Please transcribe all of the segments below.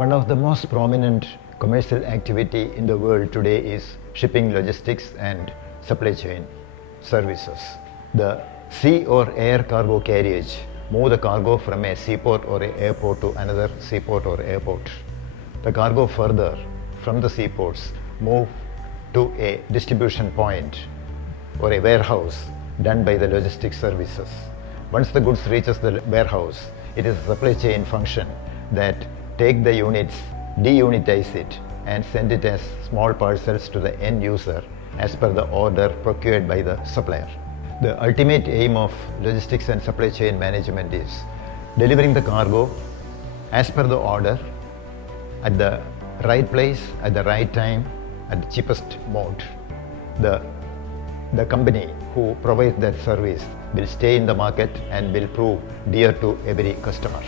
One of the most prominent commercial activity in the world today is shipping, logistics and supply chain services. The sea or air cargo carriage move the cargo from a seaport or an airport to another seaport or airport. The cargo further from the seaports move to a distribution point or a warehouse done by the logistics services. Once the goods reaches the warehouse, it is a supply chain function that take the units, deunitize it and send it as small parcels to the end user as per the order procured by the supplier. The ultimate aim of logistics and supply chain management is delivering the cargo as per the order at the right place, at the right time, at the cheapest mode. The company who provides that service will stay in the market and will prove dear to every customer.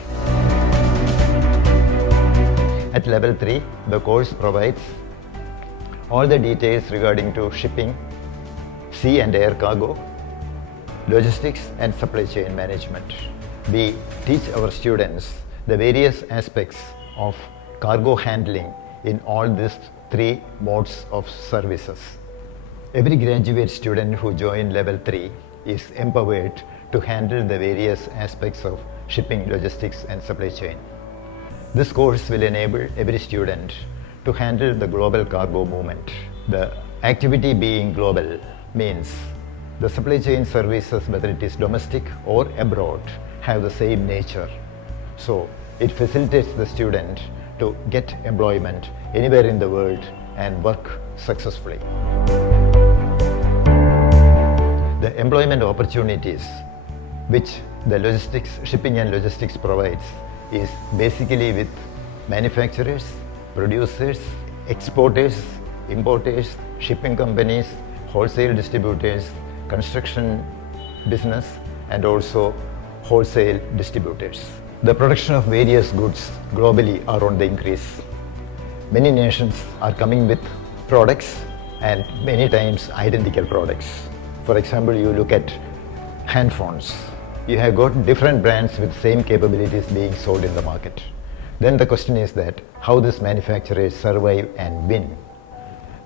At Level 3, the course provides all the details regarding to shipping, sea and air cargo, logistics and supply chain management. We teach our students the various aspects of cargo handling in all these three modes of services. Every graduate student who joins Level 3 is empowered to handle the various aspects of shipping, logistics and supply chain. This course will enable every student to handle the global cargo movement. The activity being global means the supply chain services, whether it is domestic or abroad, have the same nature. So it facilitates the student to get employment anywhere in the world and work successfully. The employment opportunities which the logistics, shipping and logistics provides is basically with manufacturers, producers, exporters, importers, shipping companies, wholesale distributors, construction business and also wholesale distributors. The production of various goods globally are on the increase. Many nations are coming with products and many times identical products. For example, you look at handphones. You have got different brands with same capabilities being sold in the market. Then the question is that how these manufacturers survive and win.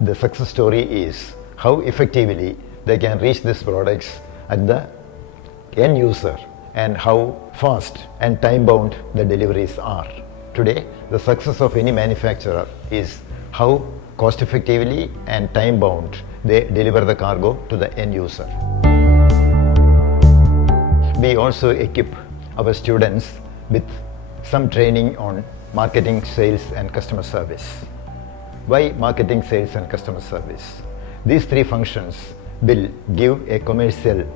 The success story is how effectively they can reach these products at the end user and how fast and time-bound the deliveries are. Today, the success of any manufacturer is how cost-effectively and time-bound they deliver the cargo to the end user. We also equip our students with some training on marketing, sales and customer service. Why marketing, sales and customer service? These three functions will give a commercial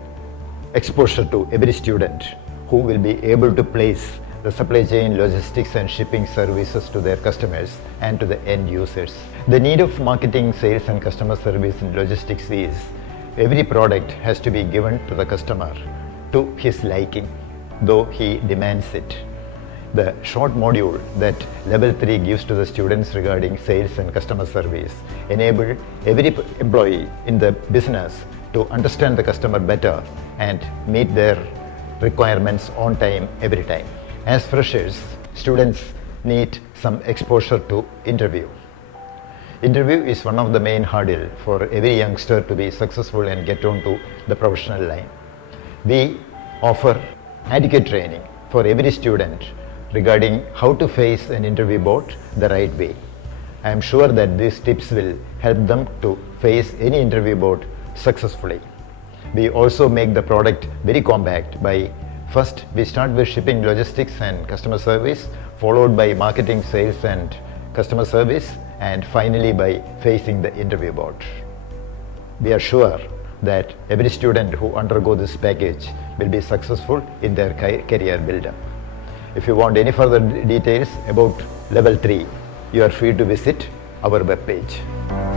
exposure to every student who will be able to place the supply chain, logistics and shipping services to their customers and to the end users. The need of marketing, sales and customer service in logistics is every product has to be given to the customer to his liking, though he demands it. The short module that Level 3 gives to the students regarding sales and customer service enable every employee in the business to understand the customer better and meet their requirements on time every time. As freshers, students need some exposure to interview. Interview is one of the main hurdles for every youngster to be successful and get on to the professional line. We offer adequate training for every student regarding how to face an interview board the right way. I am sure that these tips will help them to face any interview board successfully. We also make the product very compact by first we start with shipping, logistics and customer service, followed by marketing, sales and customer service, and finally by facing the interview board. We are sure that every student who undergo this package will be successful in their career build-up. If you want any further details about Level 3, you are free to visit our webpage.